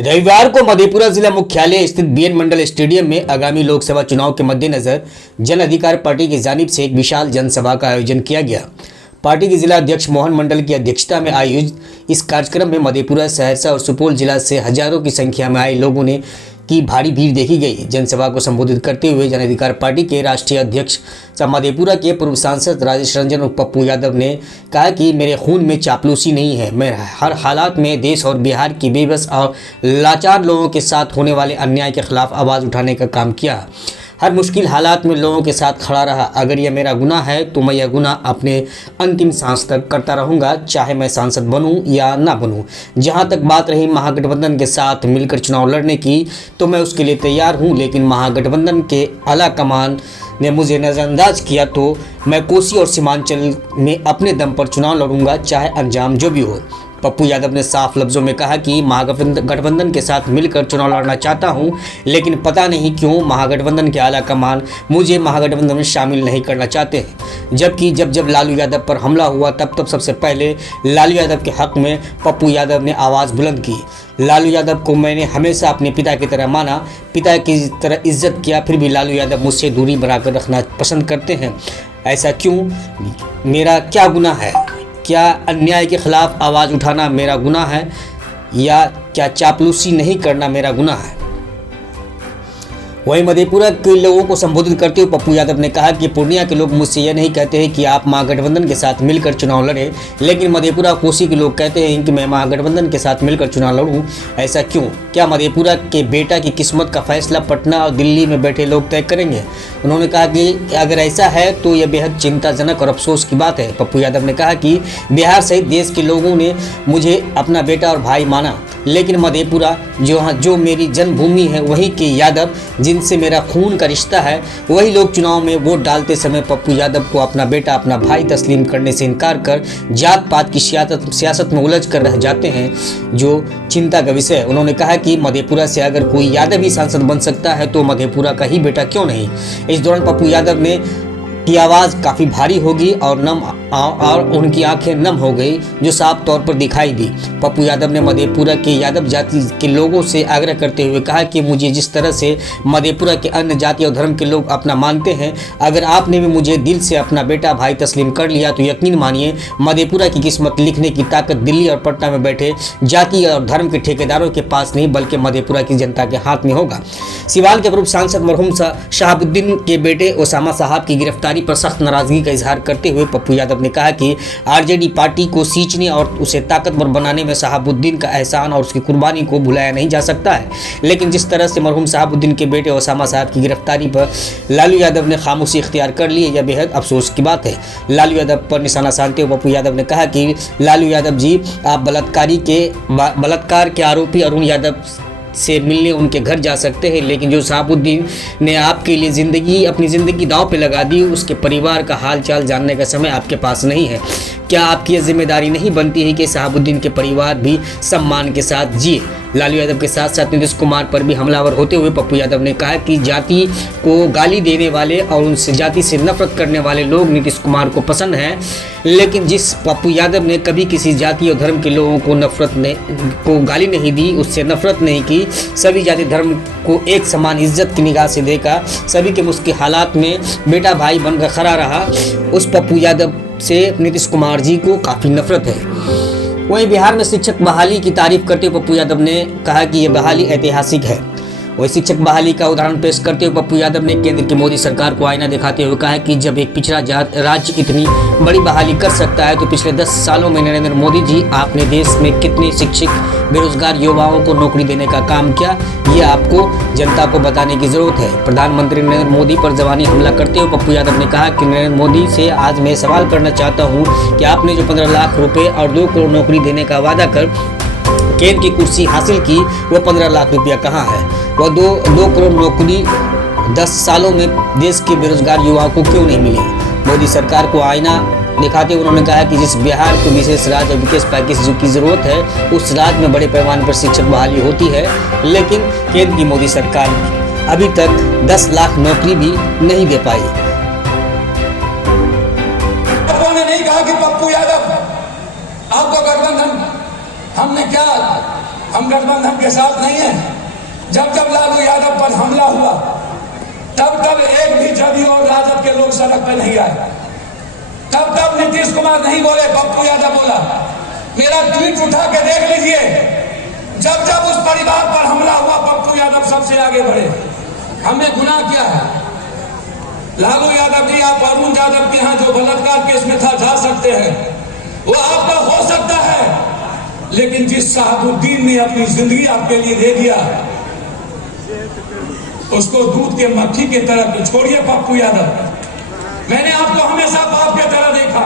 रविवार को मधेपुरा जिला मुख्यालय स्थित बीएन मंडल स्टेडियम में आगामी लोकसभा चुनाव के मद्देनजर जन अधिकार पार्टी की जानिब से एक विशाल जनसभा का आयोजन किया गया। पार्टी के जिला अध्यक्ष मोहन मंडल की अध्यक्षता में आयोजित इस कार्यक्रम में मधेपुरा, सहरसा और सुपौल जिला से हजारों की संख्या में आए लोगों ने की भारी भीड़ देखी गई। जनसभा को संबोधित करते हुए जन अधिकार पार्टी के राष्ट्रीय अध्यक्ष मधेपुरा के पूर्व सांसद राजेश रंजन और पप्पू यादव ने कहा कि मेरे खून में चापलूसी नहीं है। मैं हर हालात में देश और बिहार की बेबस और लाचार लोगों के साथ होने वाले अन्याय के खिलाफ आवाज़ उठाने का काम किया। हर मुश्किल हालात में लोगों के साथ खड़ा रहा। अगर यह मेरा गुनाह है तो मैं यह गुनाह अपने अंतिम सांस तक करता रहूँगा, चाहे मैं सांसद बनूं या ना बनूं। जहां तक बात रही महागठबंधन के साथ मिलकर चुनाव लड़ने की, तो मैं उसके लिए तैयार हूं, लेकिन महागठबंधन के आला कमान ने मुझे नज़रअंदाज किया तो मैं कोसी और सीमांचल में अपने दम पर चुनाव लड़ूंगा, चाहे अंजाम जो भी हो। पप्पू यादव ने साफ लफ्ज़ों में कहा कि महागठबंधन के साथ मिलकर चुनाव लड़ना चाहता हूं, लेकिन पता नहीं क्यों महागठबंधन के आला कमान मुझे महागठबंधन में शामिल नहीं करना चाहते हैं। जबकि जब लालू यादव पर हमला हुआ तब सबसे पहले लालू यादव के हक़ में पप्पू यादव ने आवाज़ बुलंद की। लालू यादव को मैंने हमेशा अपने पिता की तरह माना, पिता की तरह इज्जत किया, फिर भी लालू यादव मुझसे दूरी बनाकर रखना पसंद करते हैं। ऐसा क्यों? मेरा क्या गुनाह है? क्या अन्याय के खिलाफ आवाज़ उठाना मेरा गुनाह है, या क्या चापलूसी नहीं करना मेरा गुनाह है? वहीं मधेपुरा के लोगों को संबोधित करते हुए पप्पू यादव ने कहा कि पूर्णिया के लोग मुझसे यह नहीं कहते हैं कि आप महागठबंधन के साथ मिलकर चुनाव लड़ें, लेकिन मधेपुरा कोसी के लोग कहते हैं कि मैं महागठबंधन के साथ मिलकर चुनाव लड़ूं। ऐसा क्यों? क्या मधेपुरा के बेटा की किस्मत का फैसला पटना और दिल्ली में बैठे लोग तय करेंगे? उन्होंने कहा कि अगर ऐसा है तो यह बेहद चिंताजनक और अफसोस की बात है। पप्पू यादव ने कहा कि बिहार सहित देश के लोगों ने मुझे अपना बेटा और भाई माना, लेकिन मधेपुरा जो मेरी जन्मभूमि है, वहीं के यादव जिनसे मेरा खून का रिश्ता है, वही लोग चुनाव में वोट डालते समय पप्पू यादव को अपना बेटा, अपना भाई तस्लीम करने से इनकार कर जात पात की सियासत में उलझ कर रह जाते हैं, जो चिंता का विषय है। उन्होंने कहा कि मधेपुरा से अगर कोई यादव ही सांसद बन सकता है तो मधेपुरा का ही बेटा क्यों नहीं। इस दौरान पप्पू यादव ने की आवाज़ काफ़ी भारी होगी और उनकी आंखें नम हो गई, जो साफ तौर पर दिखाई दी। पप्पू यादव ने मधेपुरा के यादव जाति के लोगों से आग्रह करते हुए कहा कि मुझे जिस तरह से मधेपुरा के अन्य जाति और धर्म के लोग अपना मानते हैं, अगर आपने भी मुझे दिल से अपना बेटा भाई तस्लीम कर लिया तो यकीन मानिए मधेपुरा की किस्मत लिखने की ताकत दिल्ली और पटना में बैठे जाति और धर्म के ठेकेदारों के पास नहीं, बल्कि मधेपुरा की जनता के हाथ में होगा। सिवाल के पूर्व सांसद मरहूम शहाबुद्दीन के बेटे ओसामा साहब की गिरफ्तारी पर सख्त नाराजगी का इजहार करते हुए पप्पू यादव ने कहा कि आरजेडी पार्टी को सींचने और उसे ताकतवर बनाने में शहाबुद्दीन का एहसान और उसकी कुर्बानी को भुलाया नहीं जा सकता है, लेकिन जिस तरह से मरहूम शहाबुद्दीन के बेटे ओसामा साहब की गिरफ्तारी पर लालू यादव ने खामोशी इख्तियार कर ली, यह बेहद अफसोस की बात है। लालू यादव पर निशाना साधते हुए पप्पू यादव ने कहा कि लालू यादव जी, आप बलात्कार के आरोपी अरुण यादव से मिलने उनके घर जा सकते हैं, लेकिन जो शहाबुद्दीन ने आपके लिए अपनी ज़िंदगी दांव पे लगा दी, उसके परिवार का हाल चाल जानने का समय आपके पास नहीं है। क्या आपकी यह जिम्मेदारी नहीं बनती है कि शहाबुद्दीन के परिवार भी सम्मान के साथ जिए? लालू यादव के साथ साथ नीतीश कुमार पर भी हमलावर होते हुए पप्पू यादव ने कहा कि जाति को गाली देने वाले और उनसे जाति से नफरत करने वाले लोग नीतीश कुमार को पसंद हैं, लेकिन जिस पप्पू यादव ने कभी किसी जाति और धर्म के लोगों को गाली नहीं दी, उससे नफरत नहीं की, सभी जाति धर्म को एक समान इज्जत की निगाह से देखा, सभी के मुश्किल हालात में बेटा भाई बनकर खड़ा रहा, उस पप्पू यादव से नीतीश कुमार जी को काफ़ी नफरत है। वहीं बिहार में शिक्षक बहाली की तारीफ करते हुए पप्पू यादव ने कहा कि यह बहाली ऐतिहासिक है। वही शिक्षक बहाली का उदाहरण पेश करते हुए पप्पू यादव ने केंद्र की मोदी सरकार को आईना दिखाते हुए कहा कि जब एक पिछड़ा राज्य इतनी बड़ी बहाली कर सकता है तो पिछले 10 सालों में नरेंद्र मोदी जी आपने देश में कितने शिक्षित बेरोजगार युवाओं को नौकरी देने का काम किया, ये आपको जनता को बताने की जरूरत है। प्रधानमंत्री नरेंद्र मोदी पर जबानी हमला करते हुए पप्पू यादव ने कहा कि नरेंद्र मोदी से आज मैं सवाल करना चाहता हूँ कि आपने जो 15 लाख रुपये और 2 करोड़ नौकरी देने का वादा कर केंद्र की कुर्सी हासिल की, वह 15 लाख रुपया कहाँ है? वह 2 करोड़ नौकरी 10 सालों में देश के बेरोजगार युवाओं को क्यों नहीं मिली? मोदी सरकार को आईना दिखाते हुए उन्होंने कहा कि जिस बिहार को विशेष राज्य और विशेष पैकेज की जरूरत है, उस राज्य में बड़े पैमाने पर शिक्षक बहाली होती है, लेकिन केंद्र की मोदी सरकार अभी तक 10 लाख नौकरी भी नहीं दे पाई। ने नहीं कहा कि पप्पू यादव आपका गठबंधन हमने क्या हम गठबंधन के साथ नहीं है। जब जब लालू यादव पर हमला हुआ तब तब एक भी जदयू और राजद के लोग सड़क पर नहीं आए। तब तब नीतीश कुमार नहीं बोले, पप्पू यादव बोला। मेरा ट्वीट उठा के देख लीजिए, जब जब उस परिवार पर हमला हुआ पप्पू यादव सबसे आगे बढ़े। हमने गुनाह किया है। लालू यादव जी, आप अरुण यादव के यहाँ जो बलात्कार केस में था जा सकते हैं, वो आपका हो सकता है, लेकिन जिस शहाबुद्दीन ने अपनी जिंदगी आपके लिए दे दिया, उसको दूध के मक्खी की तरह छोड़िए पप्पू यादव। मैंने आपको हमेशा बाप की तरह देखा,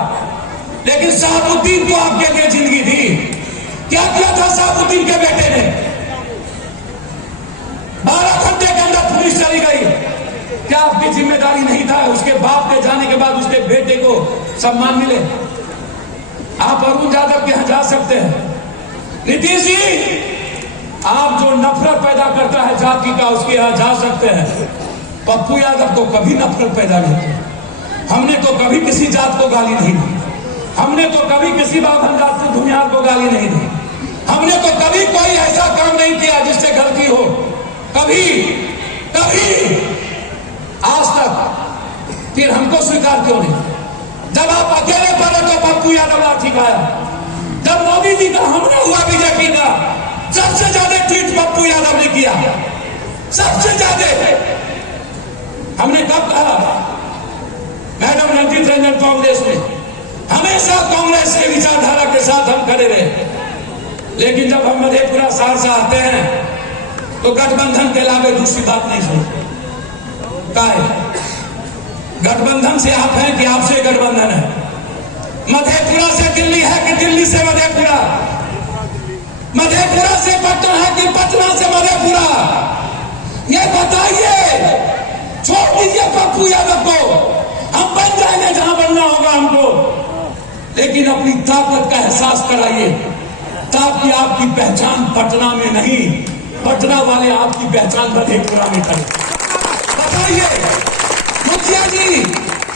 लेकिन शहाबुद्दीन को आपके लिए जिंदगी दी। क्या किया था शहाबुद्दीन के बेटे ने? 12 घंटे के अंदर पुलिस चली गई। क्या आपकी जिम्मेदारी नहीं था? उसके बाप के जाने के बाद उसके बेटे को सम्मान मिले। आप अरुण यादव के यहां जा सकते हैं। नीतीश जी, आप जो नफरत पैदा करता है जाति का, उसके यहां जा सकते हैं। पप्पू यादव को कभी नफरत पैदा नहीं की। हमने तो कभी किसी जात को गाली नहीं दी। हमने तो कभी किसी बाभन जात से भूमिहार को गाली नहीं दी। हमने तो कभी कोई ऐसा काम नहीं किया जिससे गलती हो। कभी कभी आज तक। फिर हमको स्वीकार क्यों नहीं? जब आप अकेले पड़े तो पप्पू यादव लाठी खाया। जब मोदी जी का हमला हुआ बीजेपी का, सबसे ज्यादा ट्वीट पप्पू यादव ने किया, सबसे ज्यादा। हमने कब कहा? मैडम रंजीत रंजन कांग्रेस में हमेशा कांग्रेस के विचारधारा के साथ हम खड़े रहे, लेकिन जब हम मधेपुरा सहरसा आते हैं तो गठबंधन के अलावा दूसरी बात नहीं सुनते। गठबंधन से आप हैं कि आपसे गठबंधन है? मधेपुरा से दिल्ली है कि दिल्ली से मधेपुरा? मधेपुरा से पटना है कि पटना से मधेपुरा? ये बताइए। छोड़ दीजिए पप्पू यादव को, हम बन जाएंगे जहां बनना होगा हमको, लेकिन अपनी ताकत का एहसास कराइए, ताकि आपकी पहचान पटना में नहीं, पटना वाले आपकी पहचान मधेपुरा में करें। बताइए मुखिया जी,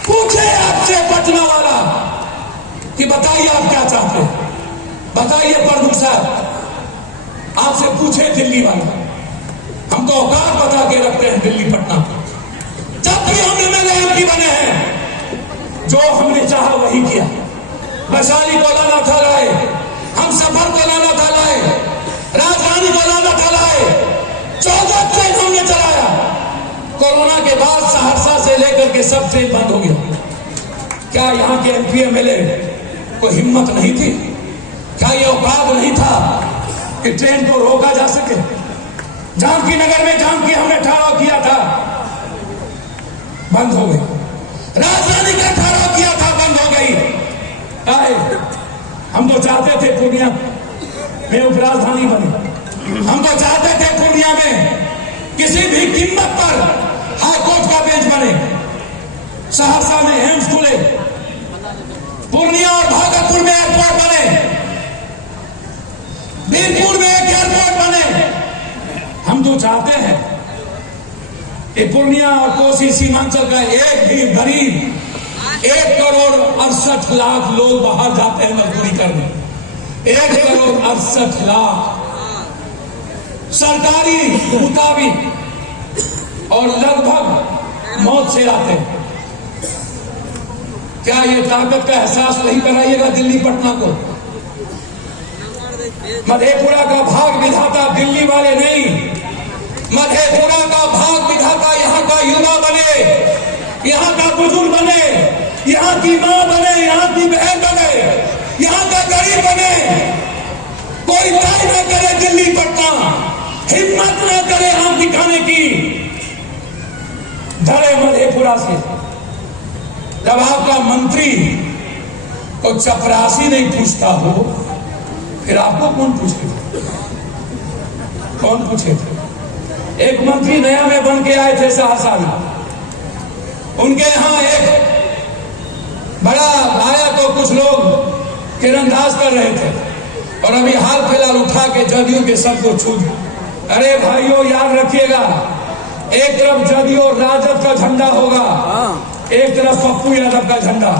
पूछे आपसे पटना वाला कि बताइए आप क्या चाहते हैं? बताइए प्रमुख साहब, आपसे पूछे दिल्ली वाला। हम तो औकात बता के रखते हैं दिल्ली पटना। जब भी हम एमएलए बने हैं, जो हमने चाहा वही किया। वैशाली को लाना था लाए, हम सफर को लाना था लाए, राजधानी को लाना था लाए, 14 ट्रेन हमने चलाया। कोरोना के बाद सहरसा से लेकर के सब ट्रेन बंद हो गया। क्या यहाँ के एमपी एमएलए को हिम्मत नहीं थी? क्या ये औकात नहीं था कि ट्रेन को रोका जा सके? जानकी नगर में जानकी हमने ठहराव किया था, बंद हो गई। राजधानी का ठहराव किया था, बंद हो गई। हम तो चाहते थे पूर्णिया में उपराजधानी बने। हम तो चाहते थे पूर्णिया में किसी भी कीमत पर हाईकोर्ट का बेंच बने। सहरसा में एम्स खुले, पूर्णिया और भागलपुर में एयरपोर्ट बने, बीरपुर में एक एयरपोर्ट बने। हम तो चाहते हैं कि पूर्णिया और कोसी सीमांचल का एक भी गरीब 1,68,00,000 लोग बाहर जाते हैं मजदूरी करने। 1,68,00,000 सरकारी मुताबिक, और लगभग मौत से आते हैं। क्या ये ताकत का एहसास नहीं कराइएगा दिल्ली पटना को? मधेपुरा का भाग विधाता दिल्ली वाले नहीं, मधेपुरा का भाग विधाता यहाँ का युवा बने, यहाँ का बुजुर्ग बने, यहाँ की माँ बने, यहाँ की बहन बने, यहाँ का गरीब बने। कोई तय न करे दिल्ली पटना, हिम्मत न करे आम दिखाने की, डरे मधेपुरा से। जब आपका मंत्री को चपरासी नहीं पूछता हो, फिर आपको कौन पूछेगा? कौन पूछेगा? एक मंत्री नया में बन के आए थे सहरसा में, उनके यहाँ एक बड़ा आया तो कुछ लोग किरंदाज कर रहे थे, और अभी हाल फिलहाल उठा के जदयू के सबको छू दिया। अरे भाइयों याद रखिएगा, एक तरफ जदयू और राजद का झंडा होगा, एक तरफ पप्पू यादव का झंडा।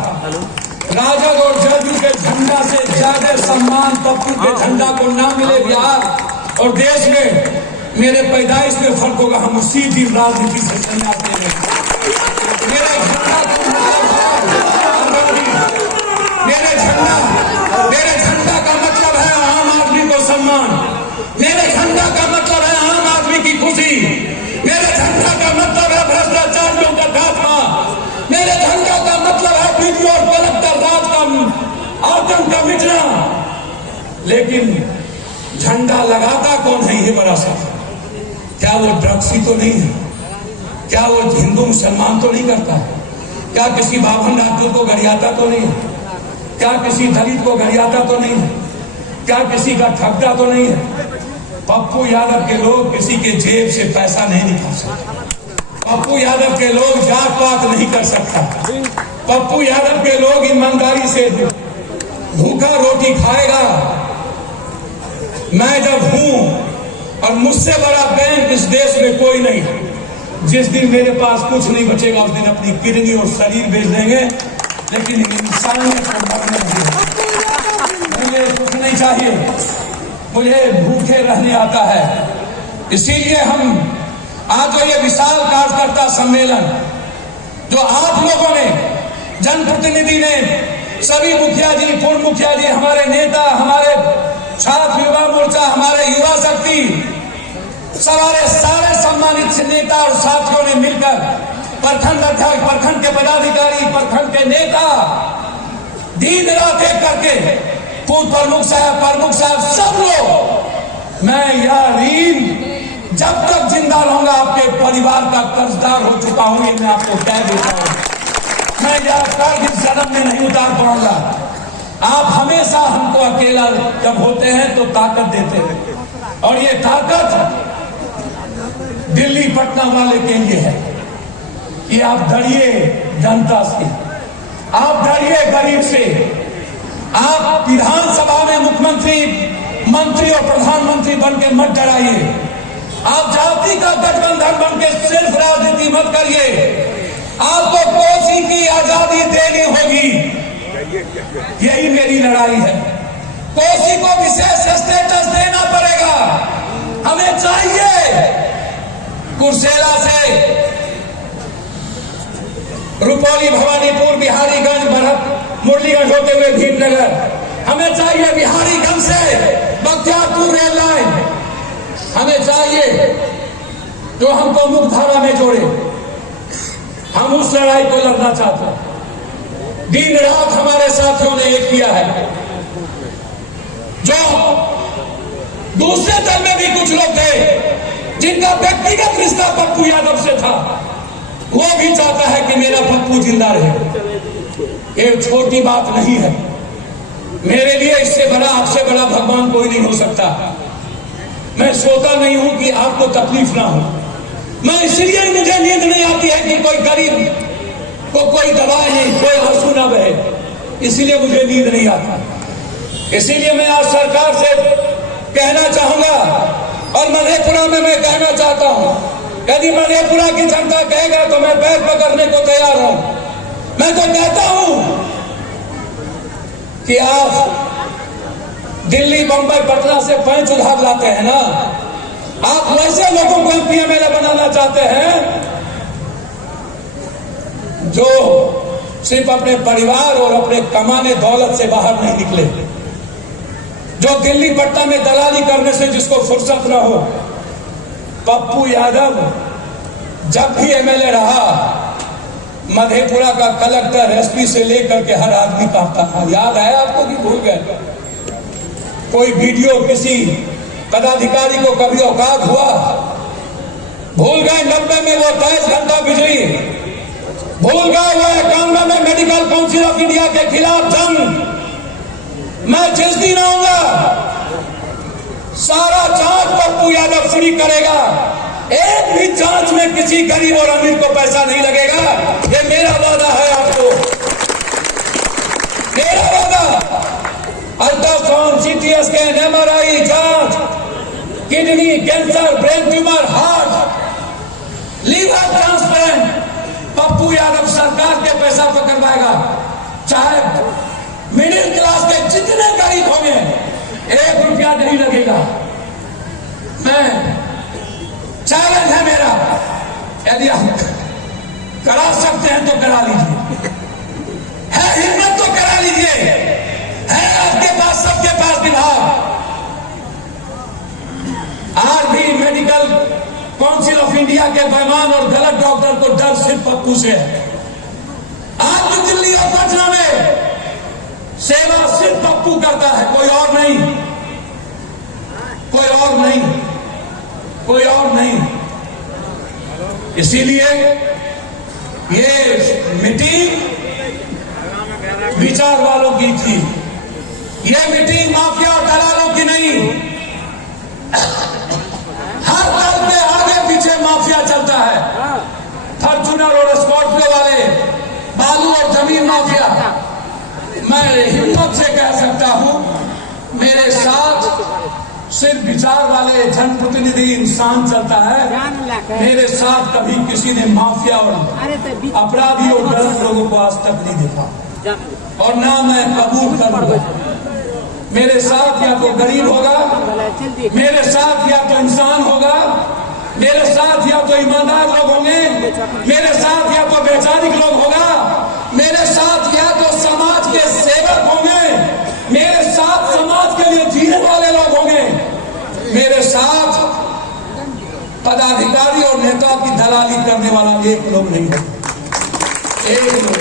राजद और जदयू के झंडा से ज्यादा सम्मान पप्पू के झंडा को ना मिले बिहार, और देश में मेरे पैदाइश में फर्क होगा। हम सीधी राजनीति से संन्यास लेंगे। मेरे झंडा का मतलब है आम आदमी को सम्मान। मेरे झंडा का मतलब है आम आदमी की खुशी। मेरे झंडा का मतलब है भ्रष्टाचारियों का खात्मा। मेरे झंडा का मतलब है वीडियो और कलेक्टर राज का आतंक का मिटना। लेकिन झंडा लगाता कौन है ये बड़ा सवाल। क्या वो ड्रग्सी तो नहीं है? क्या वो हिंदू मुसलमान तो नहीं करता? क्या किसी बाभन राजपूत को गरियाता तो नहीं है? क्या किसी दलित को गरियाता तो नहीं है? क्या किसी का ठगता तो नहीं है? पप्पू यादव के लोग किसी के जेब से पैसा नहीं निकाल सकते। पप्पू यादव के लोग जात पात नहीं कर सकता। पप्पू यादव के लोग ईमानदारी से भूखा रोटी खाएगा। मैं जब हूं और मुझसे बड़ा बैंक इस देश में कोई नहीं। जिस दिन मेरे पास कुछ नहीं बचेगा उस दिन अपनी किडनी और शरीर बेच देंगे, लेकिन इंसानियत को मरना नहीं। मुझे कुछ नहीं चाहिए, मुझे भूखे रहने आता है। इसीलिए हम आज जो ये विशाल कार्यकर्ता सम्मेलन जो आप लोगों ने, जनप्रतिनिधि ने, सभी मुखिया जी, पूर्व मुखिया जी, हमारे नेता, हमारे छात्र युवा मोर्चा, हमारे युवा शक्ति, सारे सम्मानित नेता और साथियों ने मिलकर, प्रखंड अध्यक्ष, प्रखंड के पदाधिकारी, प्रखंड के नेता, दिन रात एक करके, पूर्व प्रमुख साहब, सब लोग, मैं यह ऋण जब तक जिंदा रहूंगा आपके परिवार का कर्जदार हो चुका हूं, ये मैं आपको कह देता हूं। मैं यह कर्ज इस जन्म में नहीं उतार पाऊंगा। आप हमेशा हमको अकेला जब होते हैं तो ताकत देते हैं, और ये ताकत दिल्ली पटना वाले के लिए है कि आप डरिए जनता से, आप डरिए गरीब से। आप विधानसभा में मुख्यमंत्री, मंत्री और प्रधानमंत्री बन के मत डराइए। आप जाति का गठबंधन बन के सिर्फ राजनीति मत करिए। आपको कोसी की आजादी देनी होगी, यही मेरी लड़ाई है। कोसी को विशेष स्टेटस देना पड़ेगा। हमें चाहिए कुर्सेला से रुपौली, भवानीपुर, बिहारीगंज, मुरलीगंज होते हुए भीमनगर, हमें चाहिए बिहारीगंज से बख्तियारपुर रेल लाइन, हमें चाहिए जो हमको मुख्यधारा में जोड़े। हम उस लड़ाई को लड़ना चाहते हैं। दिन रात हमारे साथियों ने एक किया है। जो दूसरे दल में भी कुछ लोग थे जिनका व्यक्तिगत रिश्ता पप्पू यादव से था, वो भी चाहता है कि मेरा पप्पू जिंदा रहे। ये छोटी बात नहीं है मेरे लिए। इससे बड़ा, आपसे बड़ा भगवान कोई नहीं हो सकता। मैं सोता नहीं हूं कि आपको तकलीफ ना हो। मैं इसलिए मुझे नींद नहीं आती है कि कोई गरीब को कोई दवाई नहीं, कोई आंसू ना बहे, इसलिए मुझे नींद नहीं आता। इसीलिए मैं आज सरकार से कहना चाहूंगा, और मधेपुरा में मैं कहना चाहता हूं, यदि मधेपुरा की जनता कहेगा तो मैं पैर पकड़ने को तैयार हूं। मैं तो कहता हूं कि आप दिल्ली, बंबई, पटना से पैंच उधार लाते हैं ना, आप वैसे लोगों को एमपी एमएलए बनाना चाहते हैं जो सिर्फ अपने परिवार और अपने कमाने दौलत से बाहर नहीं निकले, जो दिल्ली पटना में दलाली करने से जिसको फुर्सत न हो। पप्पू यादव जब भी एमएलए रहा, मधेपुरा का कलेक्टर, एसपी से लेकर के हर आदमी कहता था। याद है आपको कि भूल गए? कोई वीडियो किसी पदाधिकारी को कभी औकात हुआ? भूल गए 90 में वो 23 घंटा बिजली, भूल गए वो 91 में मेडिकल काउंसिल ऑफ इंडिया के खिलाफ जंग। मैं जिस दिन आऊंगा सारा जांच पप्पू यादव फ्री करेगा। एक भी जांच में किसी गरीब और अमीर को पैसा नहीं लगेगा। ये मेरा वादा है आपको, मेरा वादा। अल्ट्रासाउंड, सीटीएस स्कैन, एमआरआई जांच, kidney, cancer, brain tumour, heart, liver transplant, Pappu Yadav सरकार के पैसा पकड़वाएगा। चाहे मिडिल क्लास के जितने गरीब होंगे, 1 रुपया नहीं लगेगा। करा लीजिए, है हिम्मत तो करा लीजिए, है आपके पास, सबके पास विभाग। आज भी मेडिकल काउंसिल ऑफ इंडिया के बेईमान और गलत डॉक्टर को डर सिर्फ पप्पू से है। आज भी दिल्ली और पटना में सेवा सिर्फ पप्पू करता है, कोई और नहीं, कोई और नहीं, कोई और नहीं। इसीलिए ये मीटिंग विचार वालों की थी, ये मीटिंग माफिया और दलालों की नहीं। हर दल में आगे पीछे माफिया चलता है, फॉर्च्यूनर और स्कॉर्पियो वाले, बालू और जमीन माफिया। मैं हिम्मत से कह सकता हूं, मेरे साथ सिर्फ विचार वाले जनप्रतिनिधि इंसान चलता है। मेरे साथ कभी किसी ने माफिया और अपराधी और गलत लोगों को आज तक नहीं देखा, और ना मैं कबूल करूंगा। मेरे साथ या तो गरीब होगा, मेरे साथ या तो इंसान होगा, मेरे साथ या तो ईमानदार लोग होंगे, मेरे साथ या तो वैचारिक लोग होगा, मेरे साथ या तो समाज के सेवक होंगे, मेरे साथ समाज के लिए जीने वाले लोग होंगे, मेरे साथ पदाधिकारी और नेता की दलाली करने वाला एक लोग नहीं होगा। एक लोग,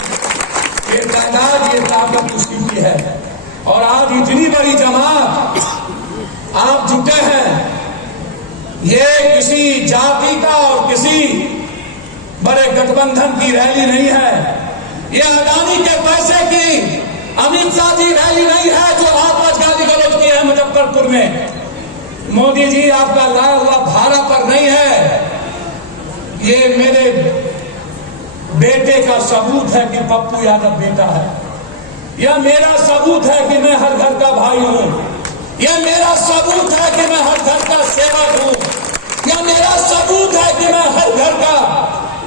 ये तादाद, ये ताकत उसकी भी है। और आज इतनी बड़ी जमात आप जुटे हैं, ये किसी जाति का और किसी बड़े गठबंधन की रैली नहीं है, ये अडानी के पैसे की अमित शाह जी रैली नहीं है जो आप गाली गलौज की है मुजफ्फरपुर में। मोदी जी आपका लाया हुआ भाड़ा पर नहीं है, ये मेरे बेटे का सबूत है कि पप्पू यादव बेटा है, यह मेरा सबूत है कि मैं हर घर का भाई हूं, यह मेरा सबूत है कि मैं हर घर का सेवक हूं, यह मेरा सबूत है कि मैं हर घर का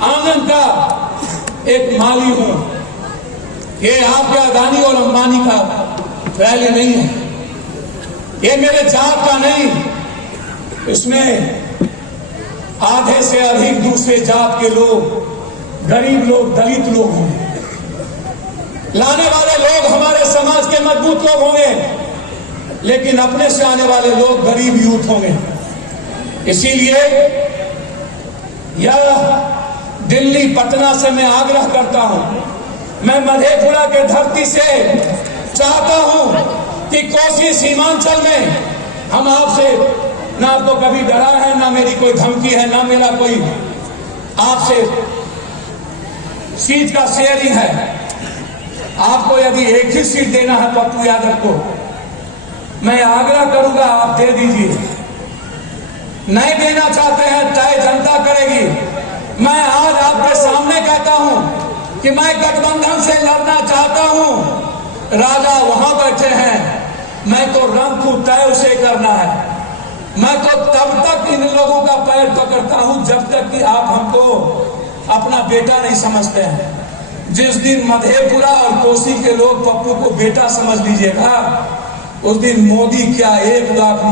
आंगन का एक माली हूं। ये आपके अदानी और अंबानी का रैली नहीं है, ये मेरे जात का नहीं, इसमें आधे से अधिक दूसरे जात के लोग, गरीब लोग, दलित लोग होंगे, लाने वाले लोग हमारे समाज के मजबूत लोग होंगे, लेकिन अपने से आने वाले लोग गरीब यूथ होंगे। इसीलिए यह दिल्ली पटना से मैं आग्रह करता हूं, मैं मधेपुरा के धरती से चाहता हूं कि कोसी सीमांचल में हम आपसे ना तो कभी डरा है, ना मेरी कोई धमकी है, ना मेरा कोई आपसे सीट का शेयरिंग है। आपको यदि एक ही सीट देना है पप्पू यादव को, मैं आग्रह करूंगा आप दे दीजिए। नहीं देना चाहते हैं तय जनता करेगी। मैं आज आपके सामने कहता हूं कि मैं गठबंधन से लड़ना चाहता हूं। राजा वहां बैठे हैं, मैं तो रंग को तय उसे करना है। मैं तो तब तक इन लोगों का पैर पकड़ता हूं जब तक कि आप हमको अपना बेटा नहीं समझते हैं। जिस दिन मधेपुरा और कोसी के लोग पप्पू को बेटा समझ लीजिएगा, उस दिन मोदी क्या 1 लाख